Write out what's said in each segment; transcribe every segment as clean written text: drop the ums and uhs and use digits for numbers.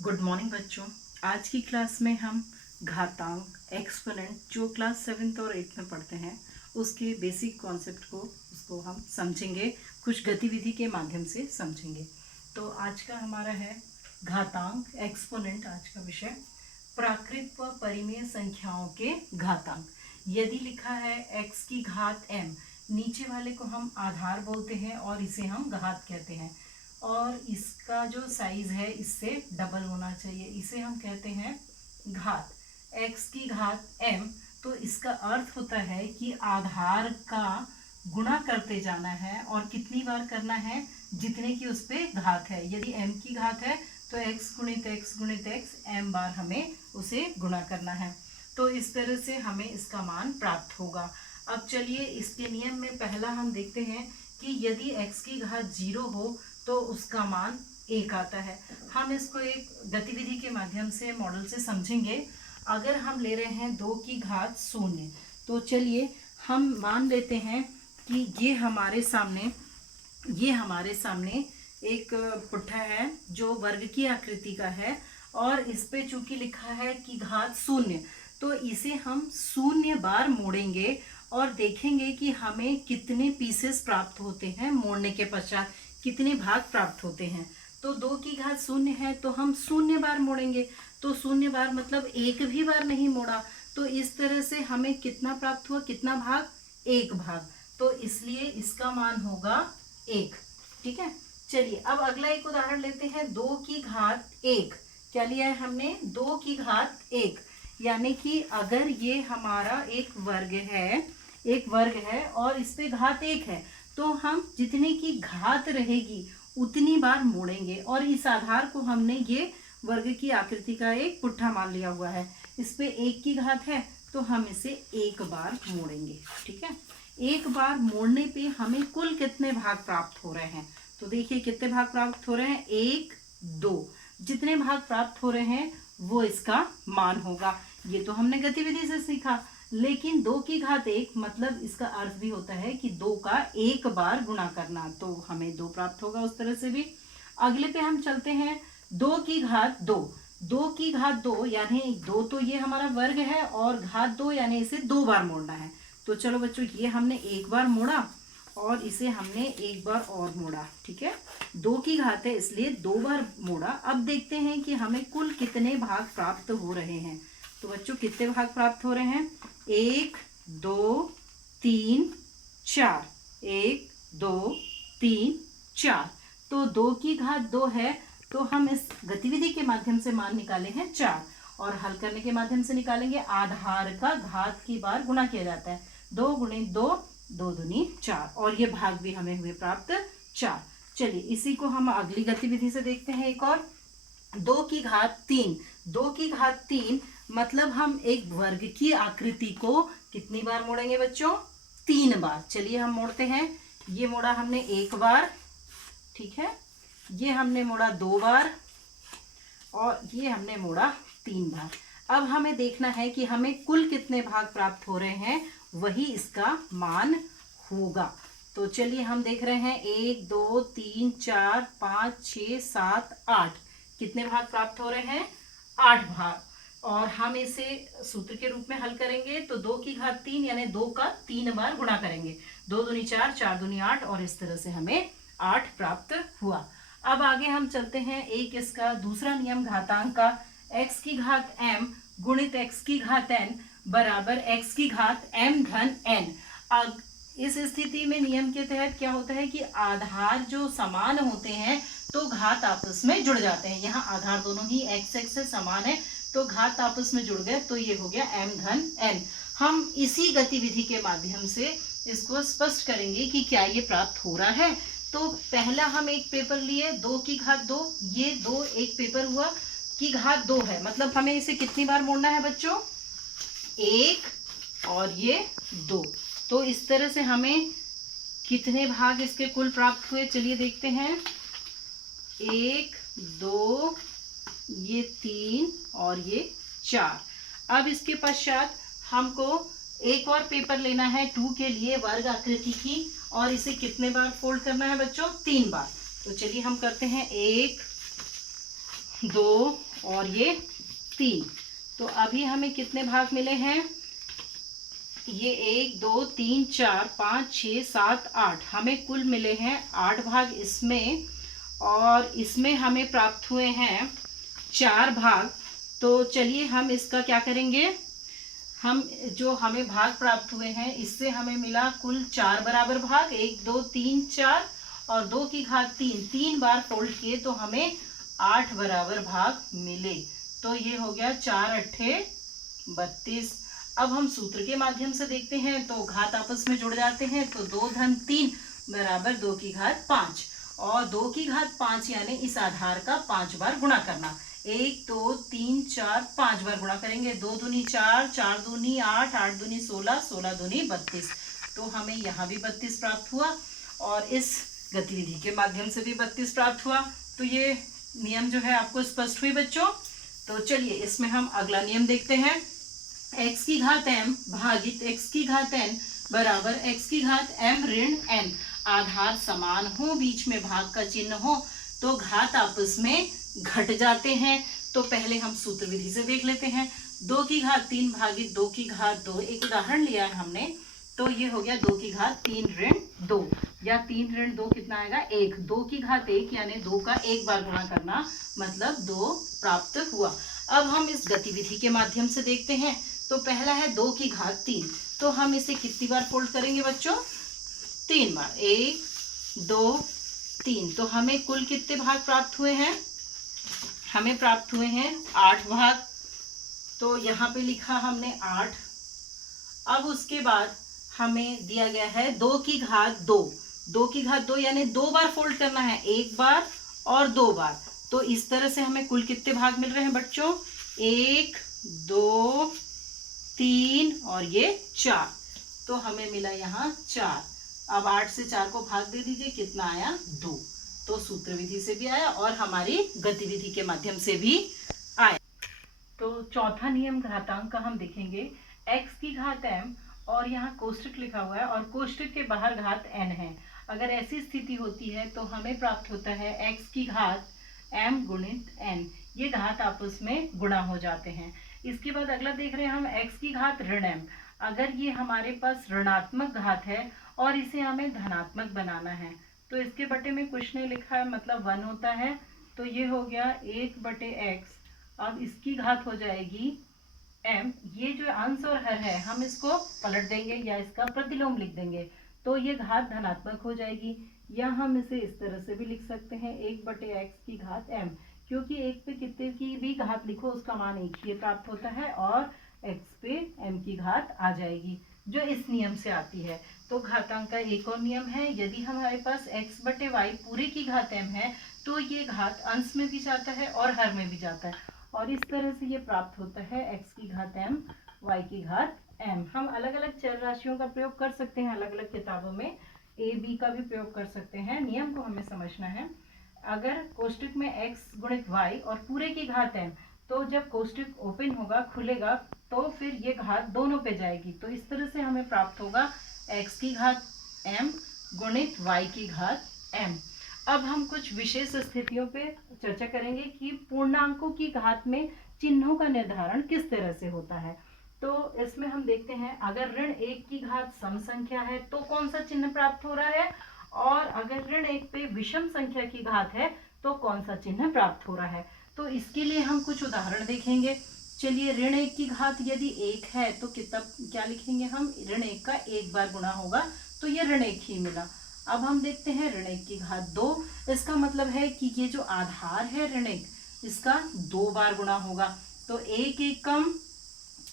Good morning बच्चों। आज की क्लास में हम घातांक एक्सपोनेंट जो क्लास 7th और 8th में पढ़ते हैं उसके बेसिक कॉन्सेप्ट को उसको हम समझेंगे, कुछ गतिविधि के माध्यम से समझेंगे। तो आज का हमारा है घातांक एक्सपोनेंट। आज का विषय प्राकृत व परिमेय संख्याओं के घातांक। यदि लिखा है x की घात m, नीचे वाले को हम आधार बोलते हैं और इसे हम घात कहते हैं, और इसका जो साइज है इससे डबल होना चाहिए, इसे हम कहते हैं घात। x की घात m, तो इसका अर्थ होता है कि आधार का गुणा करते जाना है और कितनी बार करना है, जितने की उस पे घात है। यदि m की घात है तो x गुणित x गुणित x m बार हमें उसे गुणा करना है। तो इस तरह से हमें इसका मान प्राप्त होगा। अब चलिए इसके नियम में पहला हम देखते हैं कि यदि x की घात 0 हो तो उसका मान 1 आता है। हम इसको एक गतिविधि के माध्यम से मॉडल से समझेंगे। अगर हम ले रहे हैं 2 की घात 0, तो चलिए हम मान लेते हैं कि ये हमारे सामने एक पुट्ठा है जो वर्ग की आकृति का है, और इस पे चूंकि लिखा है कि घात 0, तो इसे हम 0 बार मोड़ेंगे और देखेंगे कि हमें कितने पीसेस प्राप्त होते हैं, मोड़ने के पश्चात कितने भाग प्राप्त होते हैं। तो 2 की घात 0 है तो हम 0 बार मोड़ेंगे, तो 0 बार मतलब एक भी बार नहीं मोड़ा, तो इस तरह से हमें कितना प्राप्त हुआ, कितना भाग, 1 भाग। तो इसलिए इसका मान होगा 1। ठीक है, चलिए अब अगला एक उदाहरण लेते हैं। 2 की घात 1, क्या लिया है हमने, 2 की घात 1, यानी कि अगर ये हमारा एक वर्ग है और इस पे घात 1 है, तो हम जितने की घात रहेगी उतनी बार मोड़ेंगे, और इस आधार को हमने ये वर्ग की आकृति का एक पुट्ठा मान लिया हुआ है। इस पे 1 की घात है तो हम इसे 1 बार मोड़ेंगे। ठीक है, 1 बार मोड़ने पे हमें कुल कितने भाग प्राप्त हो रहे हैं, तो देखिए कितने भाग प्राप्त हो रहे हैं, 1 2, जितने भाग प्राप्त हो रहे हैं वो इसका मान होगा। ये तो हमने गतिविधि से सीखा, लेकिन 2 की घात 1 मतलब इसका अर्थ भी होता है कि 2 का 1 बार गुणा करना, तो हमें 2 प्राप्त होगा। उस तरह से भी अगले पे हम चलते हैं। 2 की घात 2, 2 की घात 2 यानी 2 तो ये हमारा वर्ग है, और घात 2 यानी इसे 2 बार मोड़ना है। तो चलो बच्चों, ये हमने 1 बार मोड़ा और इसे हमने 1 बार और मोड़ा। ठीक है, 2 की घात है इसलिए 2 बार मोड़ा। अब देखते हैं कि हमें कुल कितने भाग प्राप्त हो रहे हैं। तो बच्चों कितने भाग प्राप्त हो रहे हैं, 1 2 3 4, 1 2 3 4। तो 2 की घात 2 है, तो हम इस गतिविधि के माध्यम से मान निकाले हैं 4, और हल करने के माध्यम से निकालेंगे। आधार का घात की बार गुणा किया जाता है, 2 गुणित 2, 2 दूनी 4, और ये भाग भी हमें हुए प्राप्त 4। चलिए इसी को हम अगली गतिविधि से देखते हैं। एक और 2 की घात 3, 2 की घात 3 मतलब हम एक वर्ग की आकृति को कितनी बार मोड़ेंगे बच्चों, 3 बार। चलिए हम मोड़ते हैं। ये मोड़ा हमने 1 बार, ठीक है, ये हमने मोड़ा 2 बार, और ये हमने मोड़ा 3 बार। अब हमें देखना है कि हमें कुल कितने भाग प्राप्त हो रहे हैं, वही इसका मान होगा। तो चलिए हम देख रहे हैं 1 2 3 4 5 6 7 8, कितने भाग प्राप्त हो रहे हैं, 8 भाग। और हम इसे सूत्र के रूप में हल करेंगे, तो 2 की घात 3 यानी 2 का 3 बार गुणा करेंगे, 2 दूनी 4, 4 दूनी 8, और इस तरह से हमें 8 प्राप्त हुआ। अब आगे हम चलते हैं। एक इसका दूसरा नियम घातांक का, x की घात m गुणित x की घात n बराबर x की घात m धन n। अब इस स्थिति में नियम के तहत क्या होता है कि आधार जो समान होते हैं तो घात आपस में जुड़ जाते हैं। यहाँ आधार दोनों ही x से समान है, तो घात आपस में जुड़ गए, तो ये हो गया m धन n। हम इसी गतिविधि के माध्यम से इसको स्पष्ट करेंगे कि क्या ये प्राप्त हो रहा है। तो पहला हम एक पेपर लिए 2 की घात 2, ये 2 एक पेपर हुआ की घात 2 है, मतलब हमें इसे कितनी बार मोड़ना है बच्चों, 1 और ये 2। तो इस तरह से हमें कितने भाग इसके कुल प्राप्त हुए, चलिए देखते हैं। 1 2, ये 3 और ये 4। अब इसके पश्चात हमको एक और पेपर लेना है 2 के लिए, वर्ग आकृति की, और इसे कितने बार फोल्ड करना है बच्चों, 3 बार। तो चलिए हम करते हैं 1 2 और ये 3। तो अभी हमें कितने भाग मिले हैं? ये 1 2 3 4 5 6 7 8, हमें कुल मिले हैं 8 भाग इसमें, और इसमें हमें प्राप्त हुए हैं 4 भाग। तो चलिए हम इसका क्या करेंगे, हम जो हमें भाग प्राप्त हुए हैं इससे हमें मिला कुल 4 बराबर भाग, 1 2 3 4 और 2 की घात 3, 3 बार फोल्ड किए तो हमें 8 बराबर भाग मिले। तो ये हो गया 4 अट्ठे 32। अब हम सूत्र के माध्यम से देखते हैं तो घात आपस में जुड़ जाते हैं, तो 2 धन 3 बराबर 2 की घात 5, और 2 की घात 5 यानी इस आधार का 5 बार गुणा करना। 1 2 3 4 5 बार गुणा करेंगे, 2 दूनी 4, 4 दूनी 8, 8 दूनी 16, 16 दूनी 32। तो हमें यहाँ भी 32 प्राप्त हुआ और इस गतिविधि के माध्यम से भी 32 प्राप्त हुआ। तो ये नियम जो है आपको स्पष्ट हुई बच्चों। तो चलिए इसमें हम अगला नियम देखते हैं। x की घात m भागित x की घात n बराबर x की घात m ऋण n। आधार समान हो, बीच में भाग का चिन्ह हो तो घात आपस में घट जाते हैं। तो पहले हम सूत्र विधि से देख लेते हैं। 2 की घात 3 भागित 2 की घात 2, एक उदाहरण लिया है हमने, तो ये हो गया 2 की घात 3 ऋण 2, या 3 ऋण 2 कितना आएगा 1। 2 की घात 1 यानी 2 का 1 बार गुणा करना, मतलब 2 प्राप्त हुआ। अब हम इस गतिविधि के माध्यम से देखते हैं। तो पहला है 2 की घात 3, तो हम इसे कितनी बार फोल्ड करेंगे बच्चों? 3 बार, 1 2 3। तो हमें कुल कितने भाग प्राप्त हुए हैं? हमें प्राप्त हुए हैं 8 भाग। तो यहाँ पे लिखा हमने 8। अब उसके बाद हमें दिया गया है 2 की घात 2, 2 की घात 2 यानी 2 बार फोल्ड करना है, 1 बार और 2 बार। तो इस तरह से हमें कुल कितने भाग मिल रहे हैं बच्चों? 1 2 3 और ये 4। तो हमें मिला यहाँ 4। अब 8 से 4 को भाग दे दीजिए, कितना आया? 2। तो सूत्र विधि से भी आया और हमारी गतिविधि के माध्यम से भी आया। तो चौथा नियम घातांक का हम देखेंगे। x की घात m और यहाँ कोष्टक लिखा हुआ है और कोष्टक के बाहर घात n है। अगर ऐसी स्थिति होती है तो हमें प्राप्त होता है x की घात m गुणित n। ये घात आपस में गुणा हो जाते हैं। इसके बाद अगला देख रहे हैं हम x की घात ऋण m। अगर ये हमारे पास ऋणात्मक घात है और इसे हमें धनात्मक बनाना है, तो इसके बटे में कुछ नहीं लिखा है, मतलब 1 होता है। तो ये हो गया 1/x। अब इसकी घात हो जाएगी m। ये जो अंश और हर है हम इसको पलट देंगे या इसका प्रतिलोम लिख देंगे, तो ये घात धनात्मक हो जाएगी। या हम इसे इस तरह से भी लिख सकते हैं 1/x की घात m, क्योंकि 1 पे कितने की भी घात लिखो उसका मान 1 ही प्राप्त होता है और x पे m की घात आ जाएगी, जो इस नियम से आती है। तो घातांक का एक और नियम है, यदि हमारे पास x/y पूरे की घात m है तो ये घात अंश में भी जाता है और हर में भी जाता है, और इस तरह से ये प्राप्त होता है x की घात m y की घात m। हम अलग अलग चर राशियों का प्रयोग कर सकते हैं, अलग अलग किताबों में a b का भी प्रयोग कर सकते हैं। नियम को हमें समझना है। अगर कोष्टक में x गुणित y और पूरे की घात m, तो जब कोष्टक ओपन होगा खुलेगा तो फिर ये घात दोनों पे जाएगी। तो इस तरह से हमें प्राप्त होगा x की घात m गुणित y की घात m। अब हम कुछ विशेष स्थितियों पे चर्चा करेंगे कि पूर्णांकों की घात में चिन्हों का निर्धारण किस तरह से होता है। तो इसमें हम देखते हैं, अगर ऋण 1 की घात सम संख्या है तो कौन सा चिन्ह प्राप्त हो रहा है, और अगर ऋण 1 पे विषम संख्या की घात है तो कौन सा चिन्ह प्राप्त हो रहा है। तो इसके लिए हम कुछ उदाहरण देखेंगे। चलिए, ऋण 1 की घात यदि 1 है तो कितना क्या लिखेंगे हम? ऋण 1 का 1 बार गुणा होगा तो ये ऋण 1 ही मिला। अब हम देखते हैं ऋण 1 की घात 2। इसका मतलब है कि ये जो आधार है ऋण 1, इसका 2 बार गुणा होगा, तो 1 1 कम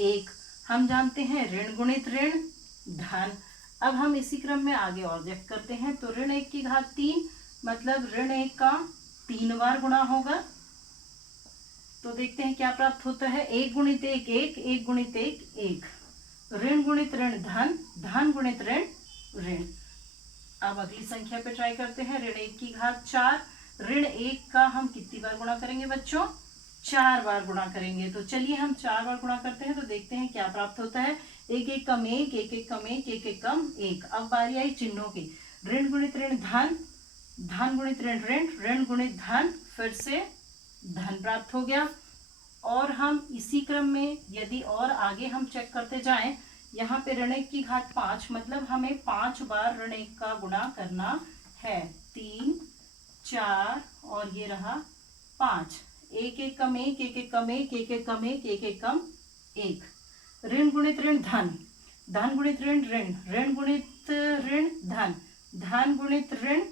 1। हम जानते हैं ऋण गुणित ऋण धन। अब हम इसी क्रम में आगे और व्यक्त करते हैं। तो ऋण 1 की घात 3 मतलब ऋण 1 का 3 बार गुणा होगा। तो देखते हैं क्या प्राप्त होता है। 1 गुणित 1 1, 1 गुणित 1 1। ऋण गुणित ऋण धन, धन गुणित ऋण ऋण। अब अगली संख्या पे ट्राई करते हैं। ऋण 1 की घात 4। ऋण 1 का हम कितनी बार गुणा करेंगे बच्चों? 4 बार गुणा करेंगे। तो चलिए हम 4 बार गुणा करते हैं तो देखते हैं क्या प्राप्त होता है। 1 1 कम 1, 1 1 कम 1, 1 1 कम 1। अब बारी आई चिन्हों की। ऋण गुणित ऋण धन, धन गुणित ऋण ऋण, ऋण गुणित धन, फिर से धन प्राप्त हो गया। और हम इसी क्रम में यदि और आगे हम चेक करते जाएं, यहाँ पे ऋण 1 की घात 5, मतलब हमें 5 बार ऋण 1 का गुणा करना है। 3, 4 और ये रहा 5। एक एक कम एक, एक एक कम एक, एक एक कम एक, एक एक कम एक। ऋण गुणित ऋण धन, धन गुणित ऋण ऋण, ऋण गुणित ऋण धन, धन गुणित ऋण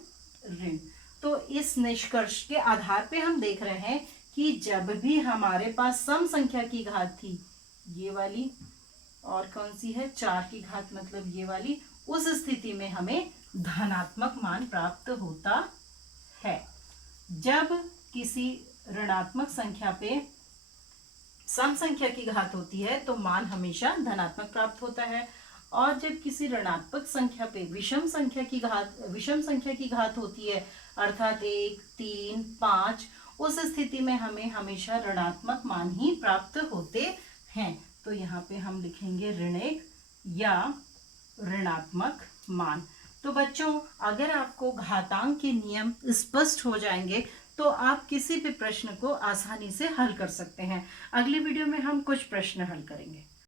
ऋण। तो इस निष्कर्ष के आधार पे हम देख रहे हैं कि जब भी हमारे पास सम संख्या की घात थी, ये वाली, और कौन सी है 4 की घात मतलब ये वाली, उस स्थिति में हमें धनात्मक मान प्राप्त होता है। जब किसी ऋणात्मक संख्या पे सम संख्या की घात होती है तो मान हमेशा धनात्मक प्राप्त होता है, और जब किसी ऋणात्मक संख्या पे विषम संख्या की घात होती है, अर्थात 1, 3, 5, उस स्थिति में हमें हमेशा ऋणात्मक मान ही प्राप्त होते हैं। तो यहाँ पे हम लिखेंगे ऋण 1 या ऋणात्मक मान। तो बच्चों, अगर आपको घातांक के नियम स्पष्ट हो जाएंगे तो आप किसी भी प्रश्न को आसानी से हल कर सकते हैं। अगले वीडियो में हम कुछ प्रश्न हल करेंगे।